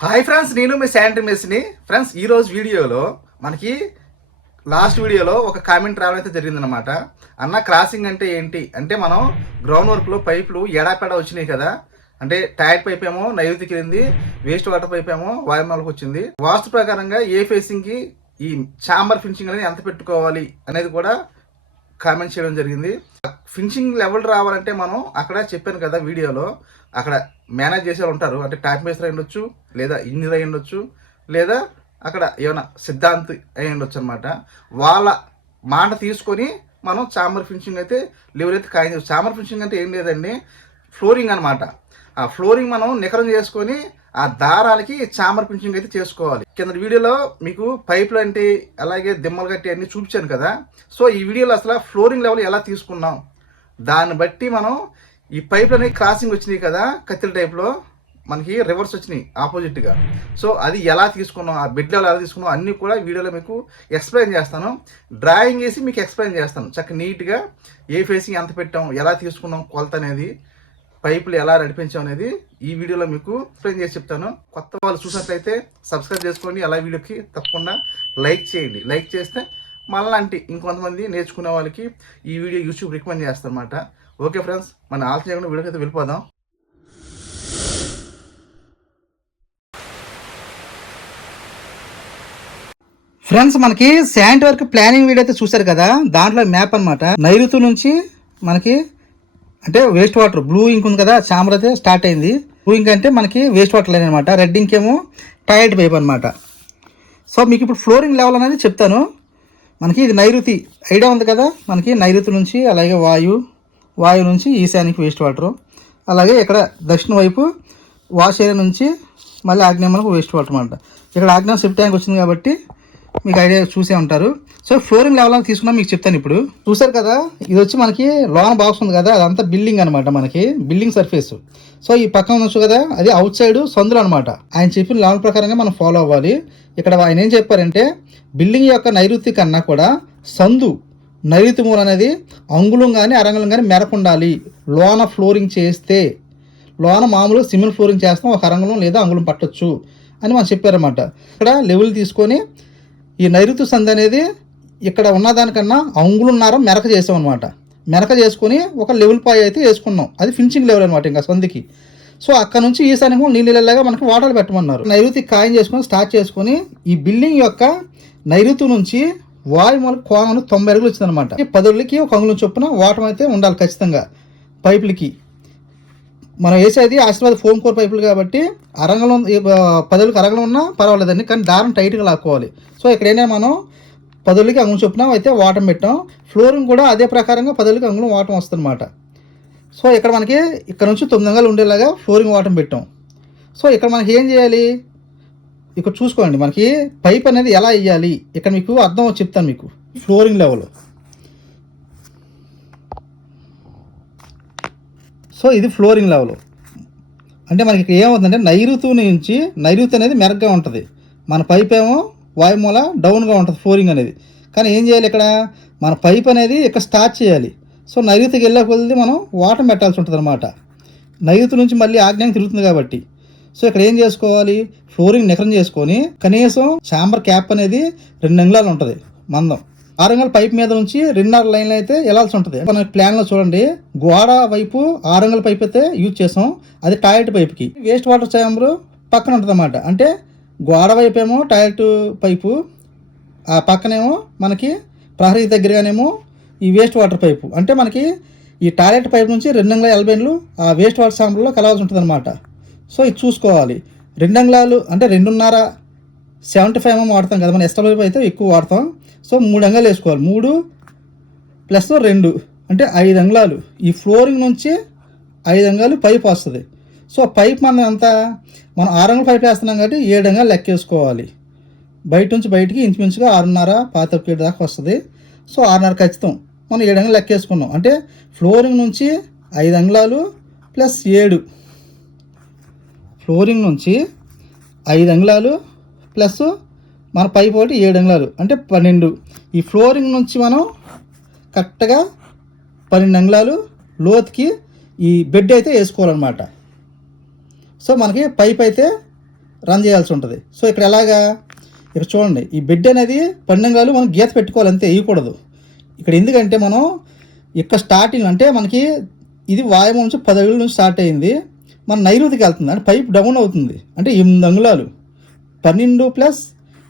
Hi friends నేను మీ sanitary మెస్ని. Friends ఈరోజు వీడియోలో మనకి లాస్ట్ వీడియోలో ఒక కామెంట్ రావడం అయితే జరిగిందనమాట అన్న క్రాసింగ్ అంటే ఏంటి? అంటే మనం గ్రౌండ్ వర్క్లో పైపులు ఎడాపెడ వచ్చినాయి కదా. అంటే టైర్ పైప్ ఏమో నైరుతికి వెళ్ళింది వేస్ట్ వాటర్ పైప్ ఏమో వాయుమాలకు వచ్చింది. వాస్తు ప్రకారంగా ఏ ఫేసింగ్కి ఈ చాంబర్ ఫినిషింగ్ అనేది ఎంత పెట్టుకోవాలి అనేది కూడా కామెంట్ చేయడం జరిగింది. ఫినిషింగ్ లెవెల్ రావాలంటే మనం అక్కడ చెప్పాను కదా వీడియోలో అక్కడ మేనేజ్ చేసే వాళ్ళు ఉంటారు. అంటే టాప్ మేస్టర్ అయి ఉండొచ్చు లేదా ఇంజనీర్ అయి ఉండొచ్చు లేదా అక్కడ ఏమైనా సిద్ధాంతి అయి ఉండొచ్చు అనమాట వాళ్ళ మాట తీసుకొని మనం చాంబర్ ఫినిషింగ్ అయితే లెవెల్ అయితే ఖాయం చేస్తాం. చాంబర్ ఫినిషింగ్ అంటే ఏం లేదండి ఫ్లోరింగ్ అనమాట ఆ ఫ్లోరింగ్ మనం నికరం చేసుకొని ఆ దారాలకి చాంబర్ పింఛింగ్ అయితే చేసుకోవాలి. కింద వీడియోలో మీకు పైపులు అంటే అలాగే దిమ్మలు కట్టి అన్ని చూపించాను కదా. సో ఈ వీడియోలో అసలు ఫ్లోరింగ్ లెవెల్ ఎలా తీసుకున్నాం? దాన్ని బట్టి మనం ఈ పైపులు అనేవి క్రాసింగ్ వచ్చినాయి కదా కత్తిల టైప్లో మనకి రివర్స్ వచ్చినాయి ఆపోజిట్గా సో అది ఎలా తీసుకున్నాం ఆ బెడ్ లెవెల్ ఎలా తీసుకున్నాం అన్నీ కూడా వీడియోలో మీకు ఎక్స్ప్లెయిన్ చేస్తాను. డ్రాయింగ్ వేసి మీకు ఎక్స్ప్లెయిన్ చేస్తాను. చక్కగా నీట్గా ఏ ఫేసింగ్ ఎంత పెట్టాం ఎలా తీసుకున్నాం కొలత అనేది. పైపులు ఎలా నడిపించాం అనేది ఈ వీడియోలో మీకు ఎక్స్ప్లెయిన్ చేసి చెప్తాను. కొత్త వాళ్ళు చూసినట్లయితే సబ్స్క్రైబ్ చేసుకోండి. అలా వీడియోకి తప్పకుండా లైక్ చేయండి. లైక్ చేస్తే మళ్ళీ ఇంకొంతమంది నేర్చుకునే వాళ్ళకి ఈ వీడియో యూట్యూబ్ రికమెండ్ చేస్తాను ఓకే ఫ్రెండ్స్ మన ఆలోచన చేయకుండా వీడియోకి అయితే వెళ్ళిపోదాం. ఫ్రెండ్స్ మనకి శాంట్ వర్క్ ప్లానింగ్ వీడియో అయితే చూశారు కదా? దాంట్లో మ్యాప్ అన్నమాట. నైరుతి నుంచి మనకి అంటే వేస్ట్ వాటర్ బ్లూ ఇంక్ ఉంది కదా చామర్ అయితే స్టార్ట్ అయింది. బ్లూ ఇంక్ అంటే మనకి వేస్ట్ వాటర్ లైన్ అనమాట రెడ్ ఇంక్ ఏమో టైర్డ్ పైప్ అనమాట సో మీకు ఇప్పుడు ఫ్లోరింగ్ లెవెల్ అనేది చెప్తాను. మనకి ఇది నైరుతి. ఐడియా ఉంది కదా? మనకి నైరుతి నుంచి అలాగే వాయు వాయు నుంచి ఈశాన్యకి వేస్ట్ వాటర్ అలాగే ఇక్కడ దక్షిణ వైపు వాష్ ఏరియా నుంచి మళ్ళీ ఆగ్నేయం మనకు వేస్ట్ వాటర్ అనమాట ఇక్కడ ఆగ్నేయం సెప్ట్ ట్యాంక్ వచ్చింది కాబట్టి మీకు ఐడియా చూసే ఉంటారు. సో ఫ్లోరింగ్ లెవెల్ అని తీసుకున్నా మీకు చెప్తాను ఇప్పుడు. చూసారు కదా ఇది వచ్చి మనకి లోన్ బాక్స్ ఉంది కదా అదంతా బిల్డింగ్ అనమాట మనకి బిల్డింగ్ సర్ఫేస్. సో ఈ పక్కన ఉండొచ్చు కదా అది అవుట్ సైడ్ సందులు అనమాట ఆయన చెప్పిన లెవెల్ ప్రకారంగా మనం ఫాలో అవ్వాలి. ఇక్కడ ఆయన ఏం చెప్పారంటే బిల్డింగ్ యొక్క నైరుతి కన్నా కూడా సందు నైరుతి మూల అనేది అంగుళం కానీ అరంగుళం కానీ మెరకుండాలి లోన ఫ్లోరింగ్ చేస్తే లోన మామూలు సిమెంట్ ఫ్లోరింగ్ చేస్తాం ఒక అరంగుళం లేదా అంగుళం పట్టొచ్చు అని మనం చెప్పారన్నమాట. ఇక్కడ లెవెల్ తీసుకొని ఈ నైరుతి సంధి అనేది ఇక్కడ ఉన్నదానికన్నా అంగులున్నర మెరక చేసాం అనమాట మెరక చేసుకొని ఒక లెవెల్ పాయ్ అయితే వేసుకున్నాం. అది ఫినిషింగ్ లెవెల్ అనమాట ఇంకా సంధికి. సో అక్కడ నుంచి ఈశాన్యం నీళ్ళు వెళ్ళగా మనకి వాటర్ పెట్టమన్నారు. నైరుతి ఖాయం చేసుకొని స్టార్ట్ చేసుకొని ఈ బిల్డింగ్ యొక్క నైరుతి నుంచి వాయుమూల కోణం తొంభై అడుగులు వచ్చిందనమాట ఈ పదులకి ఒక అంగుళం చొప్పున వాటర్ అయితే ఉండాలి ఖచ్చితంగా. పైపులకి. మనం వేసేది ఆశీర్వాద్ ఫోమ్ కోర్ పైపులు కాబట్టి అరంగలం పదులకు అరంగంలో ఉన్నా పర్వాలేదండి కానీ దారం టైట్గా లాక్కోవాలి. సో ఇక్కడ మనం పదులకి అంగుళం చొప్పున అయితే వాటం పెట్టాం. ఫ్లోరింగ్ కూడా అదే ప్రకారంగా పదులకి అంగుళం వాటం వస్తుందన్నమాట. సో ఇక్కడ మనకి ఇక్కడ నుంచి తొమ్మిది అంగాలు ఉండేలాగా ఫ్లోరింగ్ వాటం పెట్టాం. సో ఇక్కడ మనకి ఏం చేయాలి? ఇక్కడ చూసుకోండి మనకి పైప్ అనేది ఎలా వేయాలి? ఇక్కడ మీకు అర్థం చెప్తాను మీకు ఫ్లోరింగ్ లెవెల్. సో ఇది ఫ్లోరింగ్ లెవెల్. అంటే మనకి ఇక్కడ ఏమవుతుందంటే నైరుతు నుంచి నైరుతి అనేది మెరగ్గా ఉంటుంది. మన పైప్ ఏమో వాయుమూల డౌన్గా ఉంటుంది ఫ్లోరింగ్ అనేది. కానీ ఏం చేయాలి ఇక్కడ? మన పైప్ అనేది ఇక్కడ స్టార్ట్ చేయాలి. సో నైరుతికి వెళ్ళే కొద్ది మనం వాటర్ పెట్టాల్సి ఉంటుంది అనమాట నైరుతి నుంచి మళ్ళీ ఆగ్నేయం తిరుగుతుంది కాబట్టి. సో ఇక్కడ ఏం చేసుకోవాలి? ఫ్లోరింగ్ నికరం చేసుకొని కనీసం చాంబర్ క్యాప్ అనేది రెండు అంగుళాలు ఉంటుంది మందం. ఆరంగల్ పైప్ మీద నుంచి రెండున్నర లైన్లు అయితే వెళ్ళాల్సి ఉంటుంది. మన ప్లాన్లో చూడండి గోడ వైపు ఆరంగల్ పైప్ అయితే యూజ్ చేసాం. అది టాయిలెట్ పైప్కి వేస్ట్ వాటర్ చాంబర్ పక్కన ఉంటుంది అన్నమాట అంటే గోడ వైపు ఏమో టాయిలెట్ పైపు ఆ పక్కనేమో మనకి ప్రహరీ దగ్గరగానేమో ఈ వేస్ట్ వాటర్ పైపు అంటే మనకి ఈ టాయిలెట్ పైప్ నుంచి రెండు అంగుళాల ఎల్బెన్లు ఆ వేస్ట్ వాటర్ సాంబర్లో కలవాల్సి ఉంటుంది అనమాట సో ఇది చూసుకోవాలి. రెండు అంగుళాలు అంటే రెండున్నర సెవెంటీ ఫైవ్ ఎంఎం వాడతాం కదా మన ఎస్టల్ వైపు అయితే ఎక్కువ వాడతాం. సో మూడు అంగాలు వేసుకోవాలి. మూడు ప్లస్ రెండు అంటే ఐదు అంగుళాలు. ఈ ఫ్లోరింగ్ నుంచి ఐదు అంగాలు పైప్ వస్తుంది. సో పైప్ మనం ఎంత మనం ఆరు అంగుళాల పైప్ వేస్తున్నాం కాబట్టి ఏడు అంగాలు లెక్కేసుకోవాలి బయట నుంచి బయటికి ఇంచుమించుగా ఆరున్నర పాత ఫీట్ దాకా వస్తుంది. సో ఆరున్నర ఖచ్చితం. మనం ఏడు అంగుళాలు లెక్క వేసుకున్నాం. అంటే ఫ్లోరింగ్ నుంచి ఐదు అంగుళాలు ప్లస్ ఏడు. ఫ్లోరింగ్ నుంచి ఐదు అంగుళాలు ప్లస్ మన పైప్ ఒకటి ఏడు అంగుళాలు. అంటే పన్నెండు. ఈ ఫ్లోరింగ్ నుంచి మనం కరెక్ట్గా పన్నెండు అంగుళాలు లోతుకి ఈ బెడ్ అయితే వేసుకోవాలన్నమాట. సో మనకి పైప్ అయితే రన్ చేయాల్సి ఉంటుంది. సో ఇక్కడ ఎలాగా? ఇక్కడ చూడండి. ఈ బెడ్ అనేది పండంగాలు మనం గీత పెట్టుకోవాలి అంతే వేయకూడదు. ఇక్కడ ఎందుకంటే మనం ఇక్కడ స్టార్టింగ్ అంటే మనకి ఇది వాయువు నుంచి పది అడుగుల నుంచి స్టార్ట్ అయింది. మన నైరుతికి వెళ్తుంది. అంటే పైప్ డౌన్ అవుతుంది. అంటే ఎనిమిది అంగుళాలు. పన్నెండు ప్లస్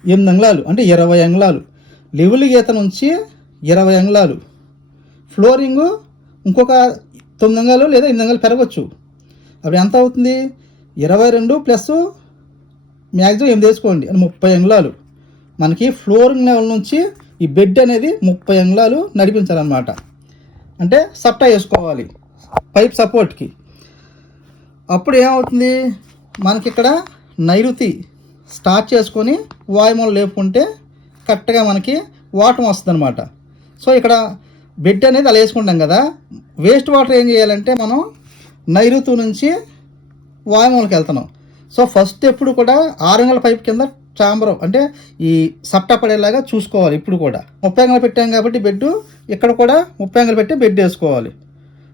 ఎనిమిది అంగుళాలు అంటే ఇరవై అంగుళాలు. లెవెల్ గీత నుంచి ఇరవై అంగుళాలు. ఫ్లోరింగు ఇంకొక తొమ్మిది అంగాలు లేదా ఎనిమిది అంగాలు పెరగచ్చు. అప్పుడు ఎంత అవుతుంది? ఇరవై రెండు ప్లస్ మ్యాక్సిమం ఎనిమిది వేసుకోండి అని ముప్పై అంగుళాలు. మనకి ఫ్లోరింగ్ లెవెల్ నుంచి ఈ బెడ్ అనేది ముప్పై అంగుళాలు నడిపించాలన్నమాట. అంటే సప్టా వేసుకోవాలి పైప్ సపోర్ట్కి. అప్పుడు ఏమవుతుంది? మనకి ఇక్కడ నైరుతి స్టార్ట్ చేసుకొని వాయుమూల లేపుకుంటే కరెక్ట్గా మనకి వాటర్ వస్తుందన్నమాట. సో ఇక్కడ బెడ్ అనేది అలా వేసుకుంటాం కదా. వేస్ట్ వాటర్ ఏం చేయాలంటే మనం నైరుతి నుంచి వాయుమూలకి వెళ్తున్నాం. సో ఫస్ట్ ఎప్పుడు కూడా ఆరంగల పైప్ కింద చాంబరం అంటే ఈ సప్టా పడేలాగా చూసుకోవాలి ఇప్పుడు కూడా. ముప్పై అంగలు పెట్టాం కాబట్టి బెడ్ ఇక్కడ కూడా ముప్పై అంగలు పెట్టి బెడ్ వేసుకోవాలి.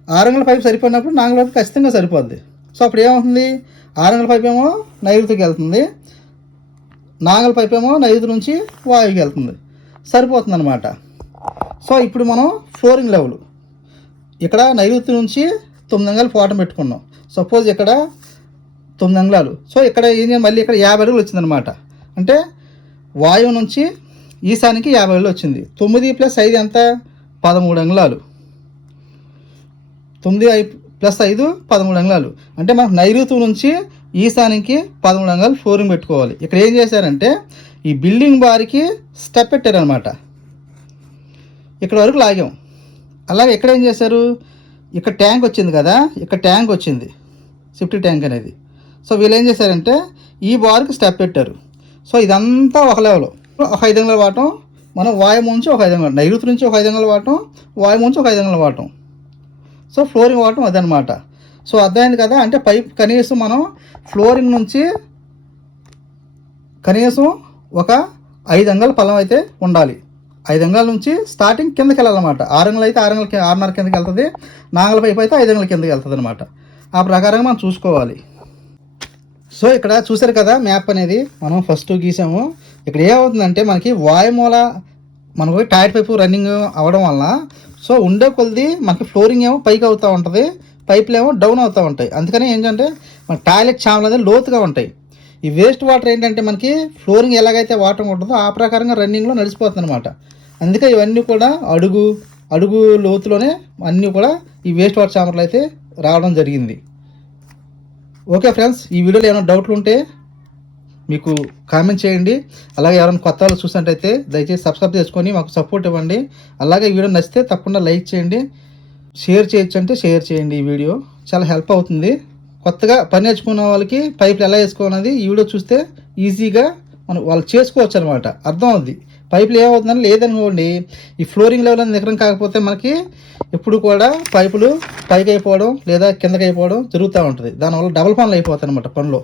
ఆరంగల పైప్ సరిపోయినప్పుడు నాలుగు పైపు ఖచ్చితంగా సరిపోద్ది. సో అప్పుడు ఏమవుతుంది? ఆరంగల పైప్ ఏమో నైరుతికి వెళ్తుంది. నాగల పైప్ ఏమో నైరుతి నుంచి వాయువుకి వెళ్తుంది. సరిపోతుంది అనమాట సో ఇప్పుడు మనం ఫ్లోరింగ్ లెవెల్. ఇక్కడ నైరుతి నుంచి తొమ్మిది అంగాలు పోవటం పెట్టుకున్నాం. సపోజ్ ఇక్కడ తొమ్మిది అంగుళాలు. సో ఇక్కడ ఏం మళ్ళీ ఇక్కడ యాభై అడుగులు వచ్చిందనమాట అంటే వాయువు నుంచి ఈశానికి యాభై అడుగులు వచ్చింది. తొమ్మిది ప్లస్ ఐదు ఎంత? పదమూడు అంగుళాలు. తొమ్మిది ఐ ప్లస్ ఐదు పదమూడు అంగుళాలు. అంటే మనకు నైరుతి నుంచి ఈశానికి పదమూడు అంగాలు ఫ్లోరింగ్ పెట్టుకోవాలి. ఇక్కడ ఏం చేశారంటే ఈ బిల్డింగ్ బార్కి స్టెప్ పెట్టారనమాట ఇక్కడ వరకు లాగాం. అలాగే ఇక్కడ ఏం చేశారు? ఇక్కడ ట్యాంక్ వచ్చింది కదా ఇక్కడ ట్యాంక్ వచ్చింది సిఫ్టీ ట్యాంక్ అనేది. సో వీళ్ళు ఏం చేశారంటే ఈ బార్కి స్టెప్ పెట్టారు. సో ఇదంతా ఒక లెవెల్ ఒక ఐదు అంగుళాల వాటం మనం వాయు నుంచి ఒక ఐదు అంగుళాలు నైరుతి నుంచి ఒక ఐదు అంగుళాల వాటం వాయు నుంచి ఒక ఐదు అంగుళాల వాటం సో ఫ్లోరింగ్ వాడటం అదనమాట సో అర్థమైంది కదా? అంటే పైప్ కనీసం మనం ఫ్లోరింగ్ నుంచి కనీసం ఒక ఐదు అంగల పొలం అయితే ఉండాలి. ఐదు అంగల నుంచి స్టార్టింగ్ కిందకి వెళ్ళాలన్నమాట. ఆరు అంగలు అయితే ఆరు అంగల ఆరున్నర కిందకి వెళ్తుంది. నాగల పైపు అయితే ఐదు అంగల కిందకి వెళ్తుంది అనమాట ఆ ప్రకారంగా మనం చూసుకోవాలి. సో ఇక్కడ చూసారు కదా మ్యాప్ అనేది? మనం ఫస్ట్ గీసాము. ఇక్కడ ఏమవుతుందంటే మనకి వాయుమూల మనకు టైర్ పైపు రన్నింగ్ అవ్వడం వల్ల సో ఉండే కొద్ది మనకి ఫ్లోరింగ్ ఏమో పైకి అవుతూ ఉంటుంది. పైపులు ఏమో డౌన్ అవుతూ ఉంటాయి. అందుకని ఏంటంటే మన టాయిలెట్ చామలు అనేది లోతుగా ఉంటాయి. ఈ వేస్ట్ వాటర్ ఏంటంటే మనకి ఫ్లోరింగ్ ఎలాగైతే వాటర్ ఉంటుందో ఆ ప్రకారంగా రన్నింగ్లో నడిచిపోతుంది అనమాట అందుకే ఇవన్నీ కూడా అడుగు అడుగు లోతులోనే అన్నీ కూడా ఈ వేస్ట్ వాటర్ చామర్లు అయితే రావడం జరిగింది. ఓకే ఫ్రెండ్స్ ఈ వీడియోలో ఏమైనా డౌట్లు ఉంటే మీకు కామెంట్ చేయండి. అలాగే ఎవరైనా కొత్త వాళ్ళు చూసినట్టయితే దయచేసి సబ్స్క్రైబ్ చేసుకొని మాకు సపోర్ట్ ఇవ్వండి. అలాగే ఈ వీడియో నచ్చితే తప్పకుండా లైక్ చేయండి. షేర్ చేయొచ్చు అంటే షేర్ చేయండి ఈ వీడియో. చాలా హెల్ప్ అవుతుంది. కొత్తగా పని నేర్చుకున్న వాళ్ళకి పైపులు ఎలా వేసుకోవాలనేది ఈ వీడియో చూస్తే ఈజీగా మనం వాళ్ళు చేసుకోవచ్చు అనమాట అర్థం అవుద్ది. పైపులు ఏమవుతుందని లేదనుకోండి ఈ ఫ్లోరింగ్ లెవెల్ అనేది నికరం కాకపోతే మనకి ఎప్పుడు కూడా పైపులు పైకి అయిపోవడం లేదా కిందకి అయిపోవడం జరుగుతూ ఉంటుంది. దానివల్ల డబల్ పనులు అయిపోతాయి అనమాట పనిలో.